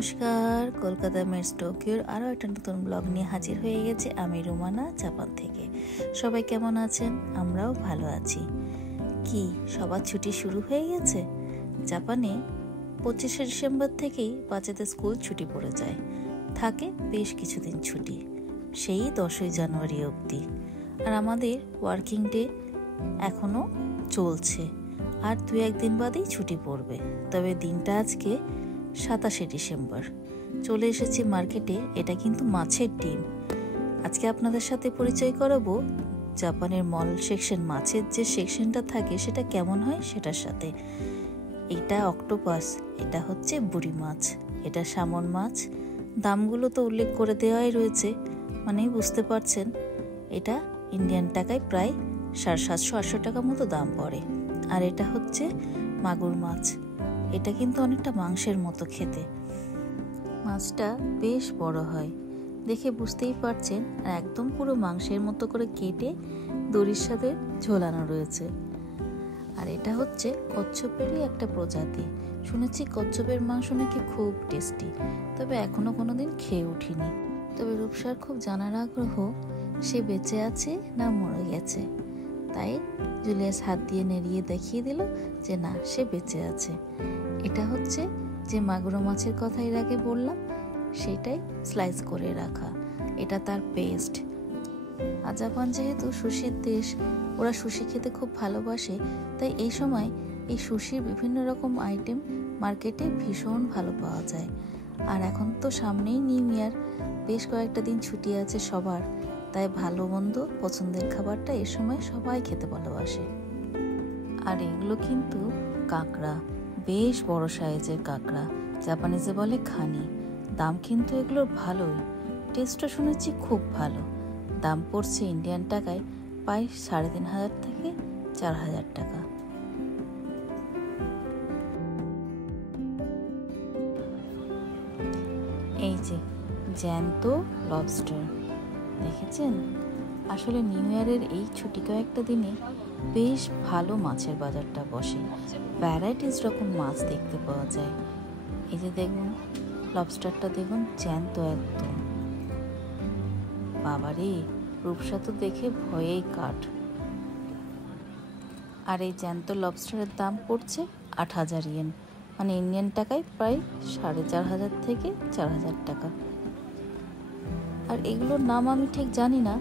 নমস্কার, কলকাতা মেটস টোকিওর আরও একটা নতুন ব্লগ নিয়ে হাজির হয়ে গেছে আমি রুমানা, জাপান থেকে। সবাই কেমন আছেন? আমরাও ভালো আছি। কি সবার ছুটি শুরু হয়ে গেছে? জাপানে 25শে ডিসেম্বর থেকেই বাচ্চাদের স্কুল ছুটি পড়ে যায়, থাকে বেশ কিছুদিন ছুটি, সেই 10ই জানুয়ারি অবধি। আর আমাদের ওয়ার্কিং ডে এখনও চলছে, আর 2-1 দিন বাদেই ছুটি পড়বে। তবে দিনটা আজকে 27শে ডিসেম্বর। চলে এসেছি মার্কেটে। এটা কিন্তু মাছের ডিম। আজকে আপনাদের সাথে পরিচয় করাবো জাপানের মল সেকশন, মাছের যে সেকশনটা থাকে সেটা কেমন হয় সেটার সাথে। এটা অক্টোপাস, এটা হচ্ছে বুড়ি মাছ, এটা সামন মাছ। দামগুলো তো উল্লেখ করে দেওয়াই রয়েছে, মানে বুঝতে পারছেন এটা ইন্ডিয়ান টাকায় প্রায় 750-800 টাকা মতো দাম পড়ে। আর এটা হচ্ছে মাগুর মাছ। এটা কিন্তু অনেকটা মাংসের মতো খেতে। মাছটা বেশ বড় হয়, দেখে বুঝতেই পারছেন। আর একদম পুরো মাংসের মতো করে কেটে দড়ির সাথে ঝোলানো রয়েছে। আর এটা হচ্ছে কচ্ছপেরই একটা প্রজাতি। শুনেছি কচ্ছপের মাংস নাকি খুব টেস্টি, তবে এখনো কোনোদিন খেয়ে উঠিনি। তবে রূপসার খুব জানার আগ্রহ, সে বেঁচে আছে না মরে গেছে। তাই জুলিয়াস হাত দিয়ে নেড়িয়ে দেখিয়ে দিল যে না, সে বেঁচে আছে। এটা হচ্ছে যে মাগুর মাছের কথা এর আগে বললাম, সেটাই স্লাইস করে রাখা। এটা তার পেস্ট। আর জাপান যেহেতু সুশির দেশ, ওরা সুশি খেতে খুব ভালোবাসে, তাই এই সময় এই সুশির বিভিন্ন রকম আইটেম মার্কেটে ভীষণ ভালো পাওয়া যায়। আর এখন তো সামনেই নিউ ইয়ার, বেশ কয়েকটা দিন ছুটি আছে সবার, তাই ভালো মন্দ পছন্দের খাবারটা এ সময় সবাই খেতে ভালোবাসে। আর এগুলো কিন্তু কাঁকড়া, বেশ বড় সাইজের কাঁকড়া, জাপানিজে বলে খানি। দাম কিন্তু এগুলোর ভালোই, টেস্টটা শুনেছি খুব ভালো। দাম পড়ছে ইন্ডিয়ান টাকায় প্রায় 3500 থেকে 4000 টাকা। এই যে জ্যান্ত লবস্টার দেখেছেন। আসলে নিউ ইয়ারের এই ছুটি কয়েকটা দিনে বেশ ভালো মাছের বাজারটা বসে, ভ্যারাইটিস রকম মাছ দেখতে পাওয়া যায়। এই যে দেখুন লবস্টারটা, দেখুন জ্যান্ত একদম। বাবারে, রূপসা তো দেখে ভয়েই কাঠ। আর এই জ্যান্ত লবস্টারের দাম পড়ছে 8000 ইয়েন, মানে ইন্ডিয়ান টাকায় প্রায় 4500 থেকে 4000 টাকা। আর এগুলোর নাম আমি ঠিক জানি না,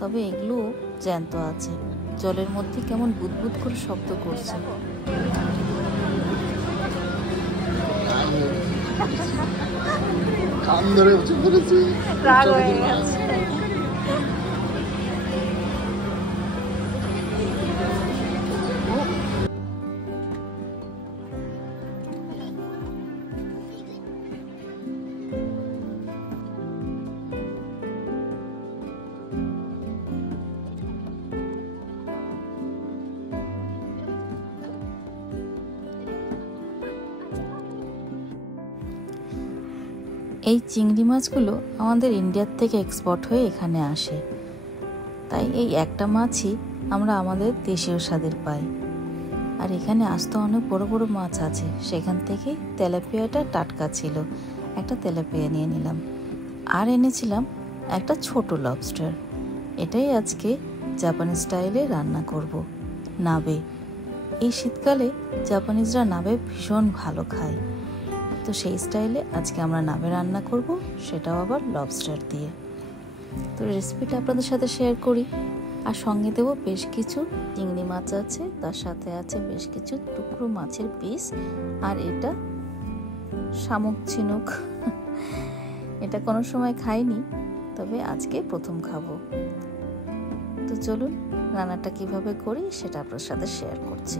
তবে এগুলো জ্যান্ত আছে। জলের মধ্যে কেমন বুদবুদ করে শব্দ করছে। এই চিংড়ি মাছগুলো আমাদের ইন্ডিয়ার থেকে এক্সপোর্ট হয়ে এখানে আসে, তাই এই একটা মাছই আমরা আমাদের দেশীয় স্বাদের পাই। আর এখানে আস্ত অনেক বড় বড় মাছ আছে, সেখান থেকে তেলাপিয়াটা টাটকা ছিল, একটা তেলাপিয়া নিয়ে নিলাম। আর এনেছিলাম একটা ছোট লবস্টার। এটাই আজকে জাপানিজ স্টাইলে রান্না করব, নাবে। এই শীতকালে জাপানিজরা নাবে ভীষণ ভালো খায়, তো সেই স্টাইলে আজকে আমরা নাবে রান্না করব, সেটাও আবার লবস্টার দিয়ে। তো রেসিপিটা আপনাদের সাথে শেয়ার করি। আর সঙ্গে দেবো বেশ কিছু চিংড়ি মাছ আছে, তার সাথে আছে বেশ কিছু টুকরো মাছের পিস। আর এটা শামুক ঝিনুক, এটা কোনো সময় খাইনি, তবে আজকে প্রথম খাবো। তো চলুন রান্নাটা কিভাবে করি সেটা আপনার সাথে শেয়ার করছি।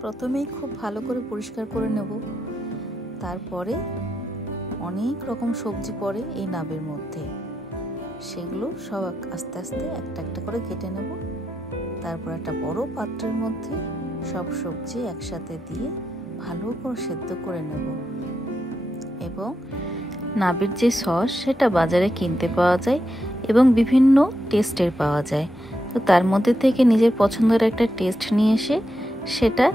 প্রথমেই খুব ভালো করে পরিষ্কার করে নেব, তারপরে অনেক রকম সবজি পড়ে এই নাবের মধ্যে, সেগুলো সব আস্তে আস্তে একটা একটা করে কেটে নেব। তারপর একটা বড় পাত্রের মধ্যে সব সবজি একসাথে দিয়ে ভালো করে সেদ্ধ করে নেব। এবং নাবের যে সস সেটা বাজারে কিনতে পাওয়া যায় এবং বিভিন্ন টেস্টের পাওয়া যায়। তো তার মধ্যে থেকে নিজের পছন্দের একটা টেস্ট নিয়ে এসে সেটা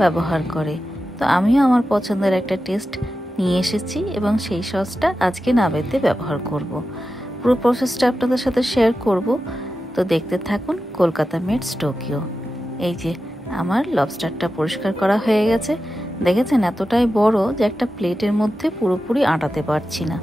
ব্যবহার করে। তো আমিও আমার পছন্দের একটা টেস্ট নিয়ে এসেছি এবং সেই সসটা আজকে নাবেতে ব্যবহার করব। পুরো প্রসেসটা আপনাদের সাথে শেয়ার করব, তো দেখতে থাকুন কলকাতা মেটস টোকিও। এই যে আমার লবস্টারটা পরিষ্কার করা হয়ে গেছে। দেখেছেন এতটাই বড় যে একটা প্লেটের মধ্যে পুরোপুরি আটাতে পারছি না।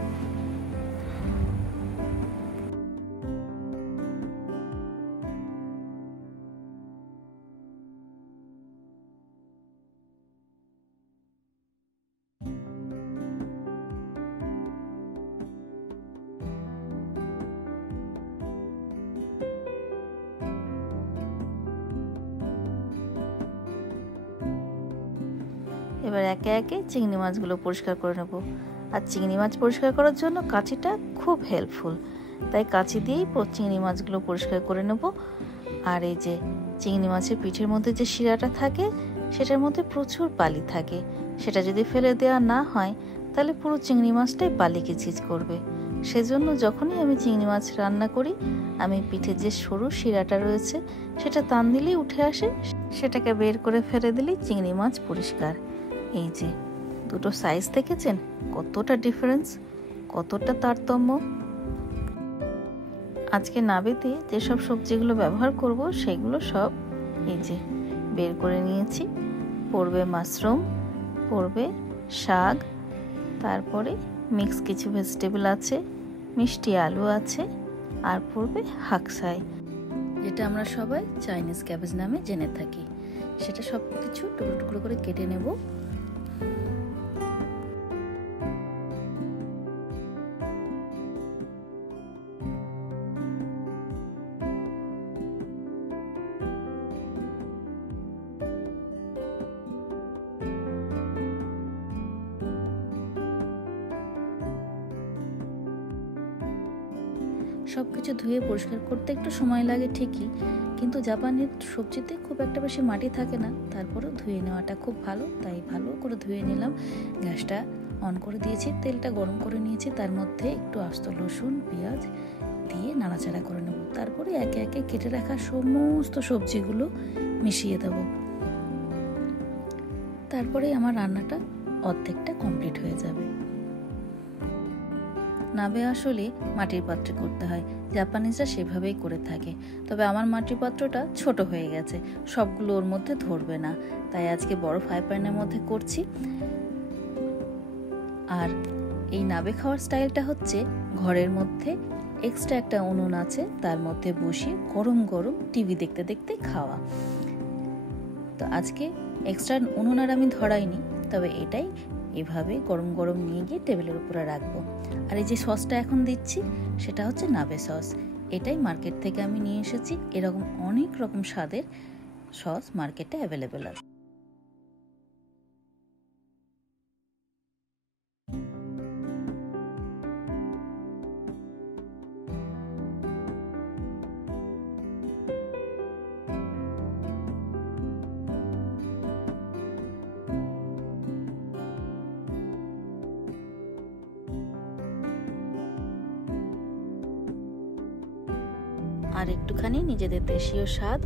এবার একে একে চিংড়ি মাছগুলো পরিষ্কার করে নেব। আর চিংড়ি মাছ পরিষ্কার করার জন্য কাঁচিটা খুব হেল্পফুল, তাই কাঁচি দিয়েই চিংড়ি মাছগুলো পরিষ্কার করে নেব। আর এই যে চিংড়ি মাছের পিঠের মধ্যে যে শিরাটা থাকে সেটার মধ্যে প্রচুর বালি থাকে, সেটা যদি ফেলে দেওয়া না হয় তাহলে পুরো চিংড়ি মাছটাই বালি কিচকিচ করবে। সেজন্য যখনই আমি চিংড়ি মাছ রান্না করি আমি পিঠের যে সরু শিরাটা রয়েছে সেটা টান দিলেই উঠে আসে, সেটাকে বের করে ফেলে দিলেই চিংড়ি মাছ পরিষ্কার। এই যে দুটো সাইজ দেখেছেন কতটা ডিফারেন্স, কতটা তারতম্য। আজকে নাবেতে যেসব সবজিগুলো ব্যবহার করব সেগুলো সব এই যে বের করে নিয়েছি। পড়বে মাশরুম, পড়বে শাক, তারপরে মিক্স কিছু ভেজিটেবল আছে, মিষ্টি আলু আছে, আর পড়বে হাকসাই, যেটা আমরা সবাই চাইনিজ ক্যাবেজ নামে জেনে থাকি। সেটা সব কিছু টুকরো টুকরো করে কেটে নেব। সব কিছু ধুয়ে পরিষ্কার করতে একটু সময় লাগে ঠিকই, কিন্তু জাপানের সবজিতে খুব একটা বেশি মাটি থাকে না, তারপরেও ধুয়ে নেওয়াটা খুব ভালো, তাই ভালো করে ধুয়ে নিলাম। গ্যাসটা অন করে দিয়েছি, তেলটা গরম করে নিয়েছি, তার মধ্যে একটু আস্ত রসুন পেঁয়াজ দিয়ে নাড়াচাড়া করে নেব। তারপরে একে একে কেটে রাখা সমস্ত সবজিগুলো মিশিয়ে দেব। তারপরে আমার রান্নাটা অর্ধেকটা কমপ্লিট হয়ে যাবে। নাবে আসলে মাটির পাত্রে করতে হয়, জাপানিজরা সেভাবেই করে থাকে, তবে আমার মাটির পাত্রটা ছোট হয়ে গেছে, সবগুলো ওর মধ্যে ধরবে না, তাই আজকে বড় ফ্রাই প্যানের মধ্যে করছি। আর এই নাবে খাওয়ার স্টাইলটা হচ্ছে ঘরের মধ্যে এক্সট্রা একটা উনুন আছে, তার মধ্যে বসিয়ে গরম গরম টিভি দেখতে দেখতে খাওয়া। তো আজকে এক্সট্রা উনুন আর আমি ধরাইনি, তবে এটাই এভাবে গরম গরম নিয়ে গিয়ে টেবিলের উপরে রাখবো। আর এই যে সসটা এখন দিচ্ছি সেটা হচ্ছে নাবে সস, এটাই মার্কেট থেকে আমি নিয়ে এসেছি। এরকম অনেক রকম স্বাদের সস মার্কেটে অ্যাভেলেবেল আছে। আর একটুখানি নিজেদের দেশীয় স্বাদ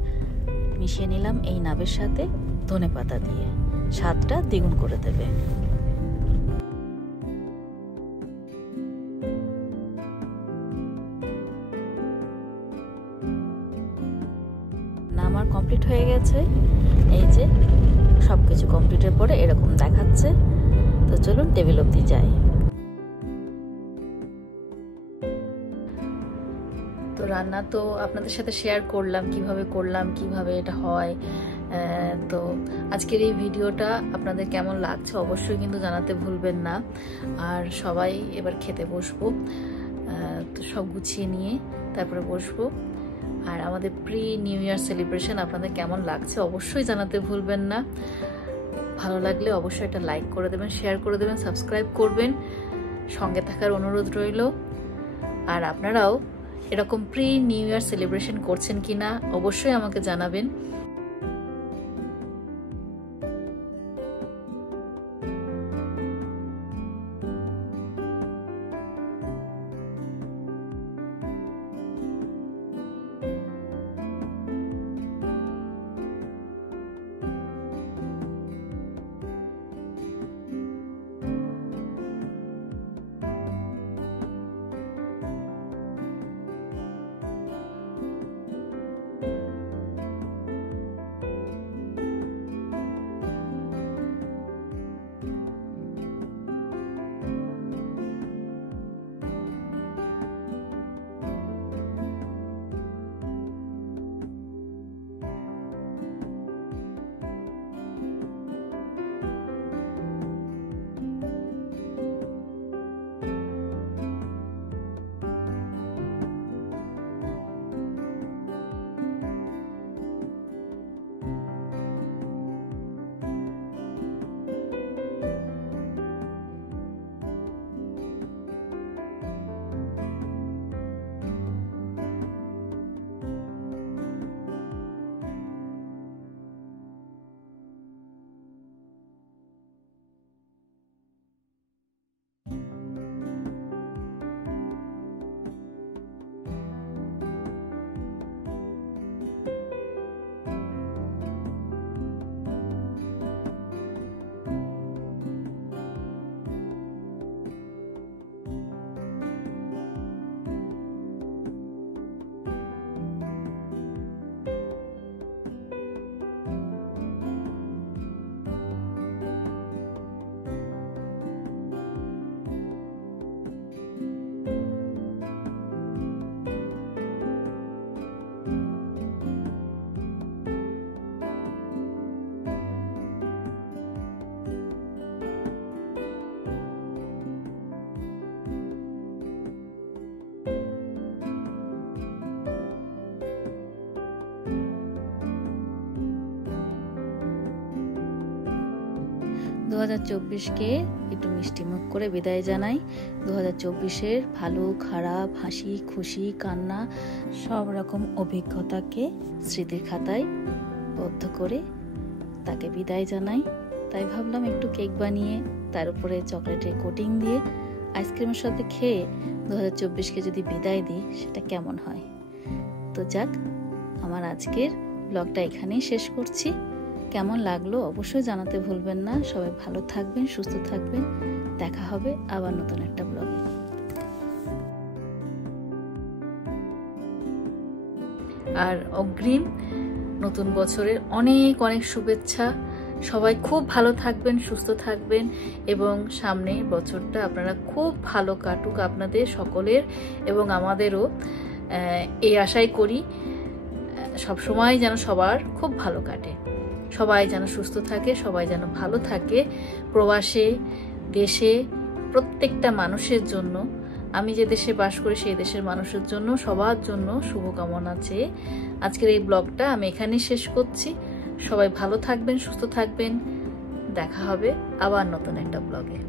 মিশিয়ে নিলাম এই নাবের সাথে ধনেপাতা দিয়ে, স্বাদটা দ্বিগুণ করে দেবে। আমার কমপ্লিট হয়ে গেছে। এই যে সবকিছু কমপ্লিটের পরে এরকম দেখাচ্ছে। তো চলুন টেবিল অবধি যাই। তো রান্না তো আপনাদের সাথে শেয়ার করলাম, কিভাবে এটা হয়। তো আজকের এই ভিডিওটা আপনাদের কেমন লাগছে অবশ্যই কিন্তু জানাতে ভুলবেন না। আর সবাই এবার খেতে বসবো, তো সব গুছিয়ে নিয়ে তারপরে বসবো। আর আমাদের প্রি নিউ ইয়ার সেলিব্রেশন আপনাদের কেমন লাগছে অবশ্যই জানাতে ভুলবেন না। ভালো লাগলে অবশ্যই এটা লাইক করে দেবেন, শেয়ার করে দেবেন, সাবস্ক্রাইব করবেন, সঙ্গে থাকার অনুরোধ রইল। আর আপনারাও এরকম প্রি নিউ ইয়ার সেলিব্রেশন করছেন কিনা অবশ্যই আমাকে জানাবেন। 2024কে একটু মিষ্টিমুখ করে বিদায় জানাই। 2024-এর ভালো খারাপ, হাসি খুশি, কান্না সব রকম অভিজ্ঞতাকে স্মৃতির খাতায় বদ্ধ করে তাকে বিদায় জানাই। তাই ভাবলাম একটু কেক বানিয়ে তার উপরে চকলেটের কোটিং দিয়ে আইসক্রিমের সাথে খেয়ে 2024কে যদি বিদায় দিই সেটা কেমন হয়। তো যাক, আমার আজকের ব্লগটা এখানেই শেষ করছি। কেমন লাগলো অবশ্যই জানাতে ভুলবেন না। সবাই ভালো থাকবেন, সুস্থ থাকবেন। দেখা হবে আবার নতুন একটা ব্লগে। আর অগ্রিম নতুন বছরের অনেক অনেক শুভেচ্ছা। সবাই খুব ভালো থাকবেন, সুস্থ থাকবেন এবং সামনে বছরটা আপনারা খুব ভালো কাটুক আপনাদের সকলের এবং আমাদেরও। এই আশাই করি সবসময় যেন সবার খুব ভালো কাটে, সবাই যেন সুস্থ থাকে, সবাই যেন ভালো থাকে। প্রবাসে, দেশে প্রত্যেকটা মানুষের জন্য, আমি যে দেশে বাস করি সেই দেশের মানুষের জন্য, সবার জন্য শুভকামনা চেয়ে আজকের এই ব্লগটা আমি এখানেই শেষ করছি। সবাই ভালো থাকবেন, সুস্থ থাকবেন। দেখা হবে আবার নতুন একটা ব্লগে।